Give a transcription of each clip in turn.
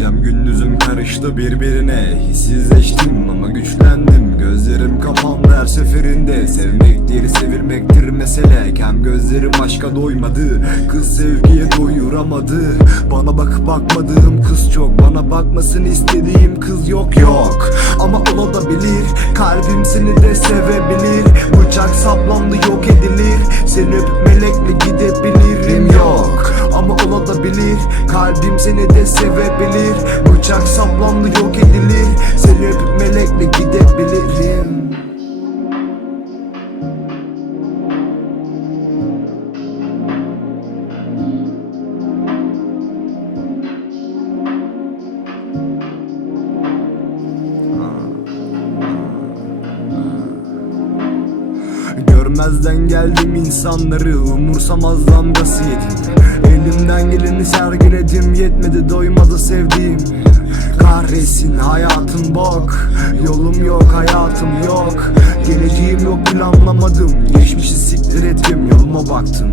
Gecem gündüzüm karıştı birbirine. Hissizleştim ama güçlendim. Gözlerim kapandı her seferinde. Sevmek değil sevilmektir mesele. Kem gözlerim aşka doymadı. Kız sevgiye doyuramadı. Bana bakıp bakmadığım kız çok. Bana bakmasını istediğim kız yok yok. Ama olabilir. Kalbim seni de sevebilir. Bıçak saplandı yok edilir. Seni öpüp melekle gidebilirim Kalbim seni de sevebilir. Bıçak saplandı yok edilir. Seni öpüp melekle gidebilirim? Görmezden geldim insanları umursamaz damgası yedim Elimden geleni sergiledim yetmedi doymadı sevdiğim. Kahretsin hayatım bok Yolum yok hayatım yok. Geleceğim yok planlamadım. Geçmişi siktir ettim yoluma baktım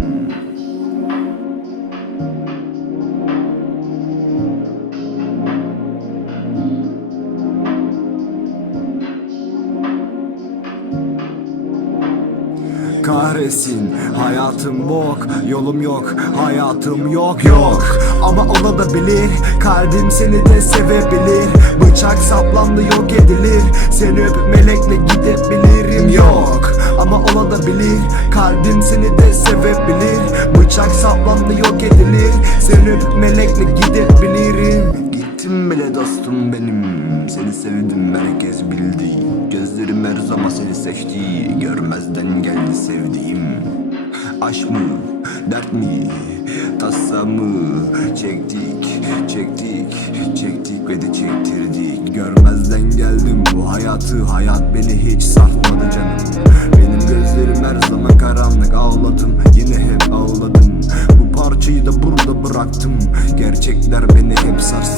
Kahretsin. Hayatım bok Yolum yok hayatım yok yok. Ama olabilir kalbim seni de sevebilir. Bıçak saplandı yok edilir. Seni öpüp melekle gidebilirim yok. Ama olabilir kalbim seni de sevebilir. Bıçak saplandı yok edilir. Seni öpüp melekle gidebilirim Gittim bile dostum benim. Seni sevdim herkes bildi. Gözlerim her zaman seni seçti. Görmezden geldi sevdiğim. Aşk mı, dert mi, tasa mı? Çektik, çektik, çektik ve de çektirdik. Görmezden geldim bu hayatı Hayat beni hiç sartmadı canım. Benim gözlerim her zaman karanlık Ağladım, yine hep ağladım. Bu parçayı da burada bıraktım. Gerçekler beni hep sarsı